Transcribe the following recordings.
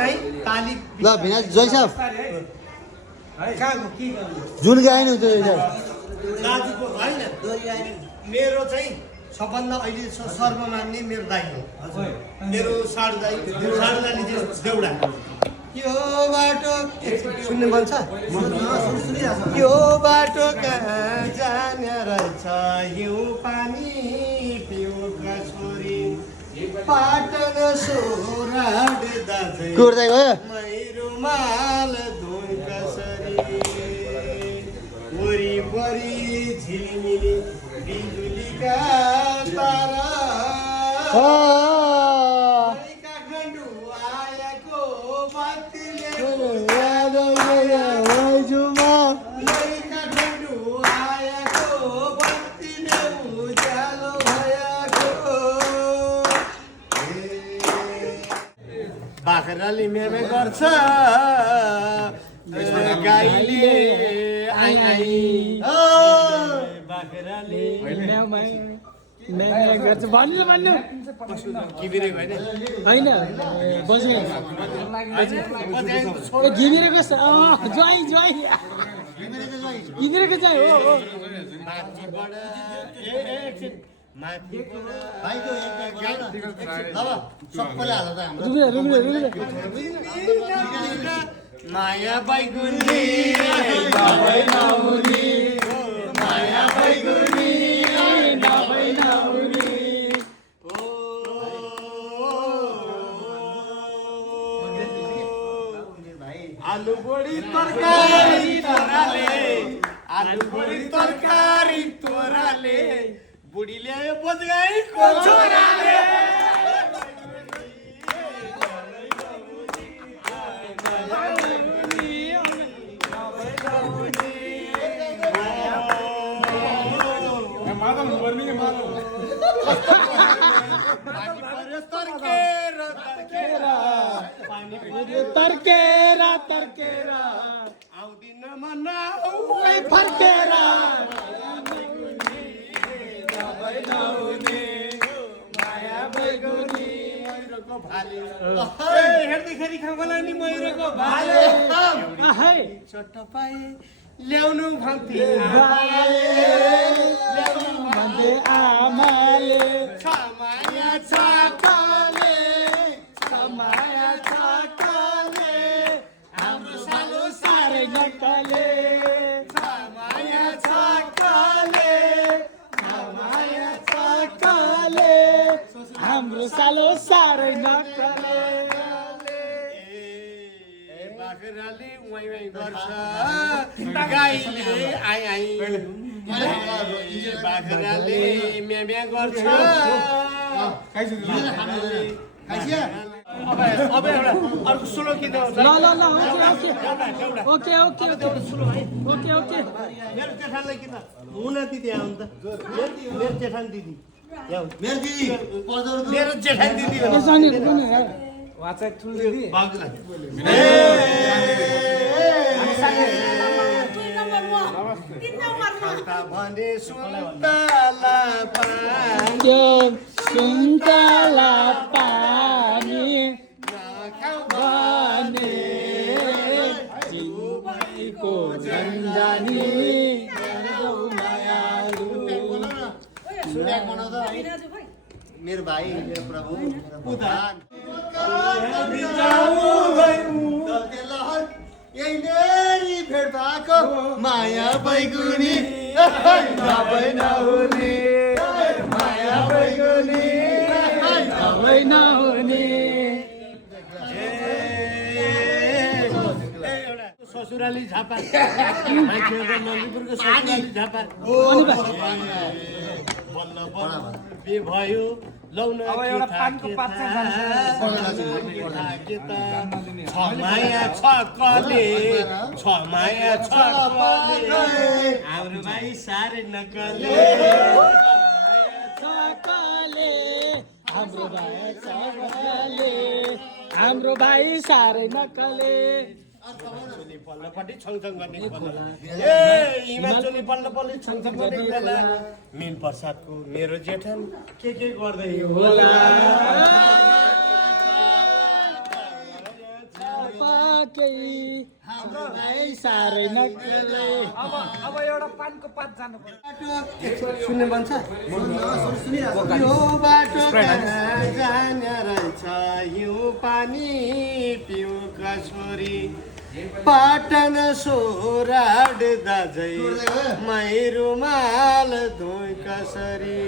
गाई ताली ल भिना जय साहब कहाँको के जुन गाएन त्यो दाजुको होइन मेरो चाहिँ सबभन्दा अहिले सर्वमान्य मेरो दाइ हो मेरो साडु दाइले चाहिँ देउडा यो बाटो सुन्ने मन छ यो बाटो कहाँ जाने रहेछ हिउँ पानी पिउका छोरी पाटन सोराड दाजै कुर्दै गयो रुमाल धुन कसरी वरिपरि झिलिमिली बिजुलीका तारा काठमाडौँ आएको बत्तीले काठमाडौँ आएको बत्तीले उज्यालो भएको बाख्राले मेमे गर्छ गाईले आइ आइ बाख्राले गर्छ भन्नु भन्नु किबिरेको होइन होइन घिमिरेको ज्वाइ ज्वाइ घिमिरेको चाहिँ हो माया बैगुनी दबाई नहुनी माया बैगुनी दबाई नहुनी आलु बडी तरकारी तोराले आलु बडी तरकारी तोराले बुढीले बजगाईको छोराले तर्केरा तर्केरा आउँदिन मना फर्केरा हेर्दाखेरि खाउँला नि मयुरको भाले चट्ट पाए ल्याउनु भन्थे आमाले छमाया छाकाले माया छाकाले हाम्रो सालो साह्रै नक्कले छमाया छाकाले माया छाकाले हाम्रो सालो साह्रै नक्कले बाख्राले वाइ वाइ गर्छ गाईले आइ आइ बाख्राले म्या म्या गर्छ अब एउटा अर्को सुलो के देऊ ल okay okay okay okay okay मेरो जेठानलाई किन मुना दिदी आउनु त मेरो जेठान दिदी मेरो जेठान दिदी हो भने सुन्तला सुन्तला पानी भने जिउको झन्झनी मेरो भाइ मेरो प्रभु उदान यही नेरी भेट भएको माया बैगुनी दबाई नहुने माया बैगुनी दबाई नहुने ससुराली झापा मन्दिरपुरको ससुराली झापा बल्ल बल्ल बे भयो लौन माया छ कले हाम्रो भाइ साह्रै नकले हाम्रो भाइ साह्रै नक्कले चुनी पल्लोपट्टि छङछङ गर्ने खोला हिमा चुनी पल्लोपल्टि छङछङ गर्ने खोला मिन प्रसादको मेरो जेठन के गर्दै होला केही हाम्रो भाइ साह्रै नक्कले अब एउटा पानको पात जानु पर्यो सुन्ने मन छ यो बाटो कहाँ जाने रहेछ हिउँ पानी पिउ कसोरी पाटन सोराड दाजै मै रुमाल धोइ कसरी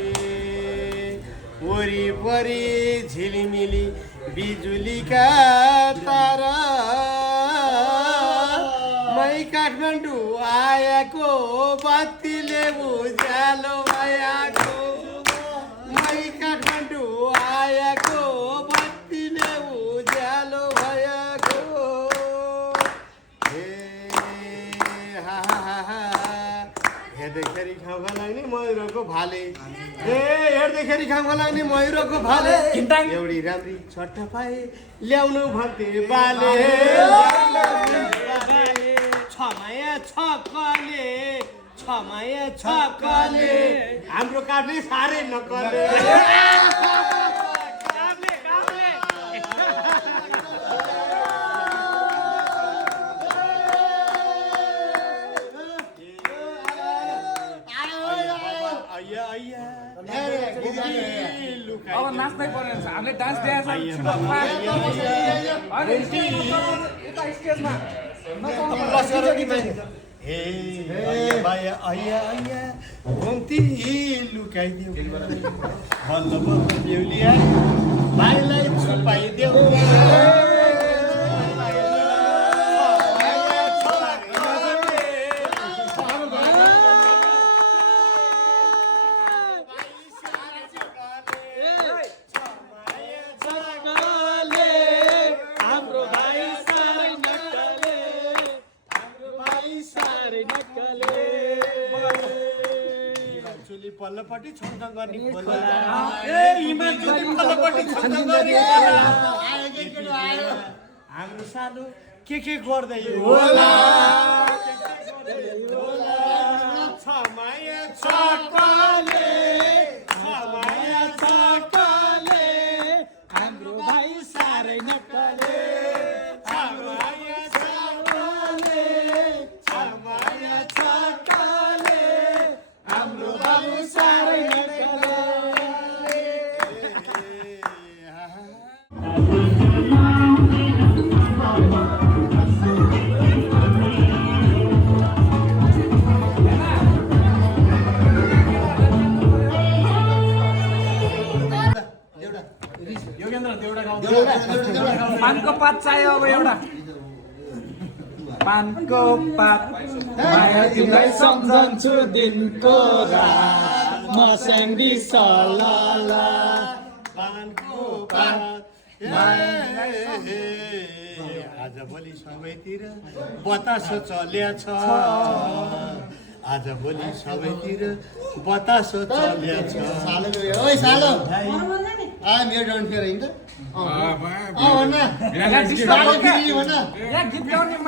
वरिपरि झिलिमिली बिजुलीका तारा मै काठमाडौँ आएको बत्तीले उज्यालो भयाको मै काठमाडौँ आएको बत्तीले उज्यालो भयाको हे हा हा हा हेर्दैखेरि खाउका लाग्ने मयुरको भाले हे हेर्दैखेरि खाउका लाग्ने मयुरको भाले एउटी राम्री छट्टा पाए ल्याउनु भन्थे बाले छमाया छकले हाम्रो काट्ने साह्रै नकले अब नाच्नै पर्यो हामीले डान्स दिएको यता स्टेजमा हे घुम्ती लुकाइदेऊ बल्ल बल्ल बेहुलिया भाइलाई छुपाइदेऊ पल्लोपट्टि छङछङ गर्ने खोला पल्लोपट्टि छङछङ गर्ने हाम्रो सानो के गर्दै होला छमाया छकले हाम्रो भाइ साह्रै नक्कले छमाया छकले हाम्रो बाबु साह्रै नक्कले पानको पात चाहियो अब एउटा पानको पात माया तिमीलाई सम्झन्छु दिनको रात मसँगी सलला पानको पात आज भोलि सबैतिर बतास चल्याछ आज भोलि सबैतिर बतास चल्याछ ओइ सालो मेरो डन फेर हिँड्छ यहाँ गीत गाउने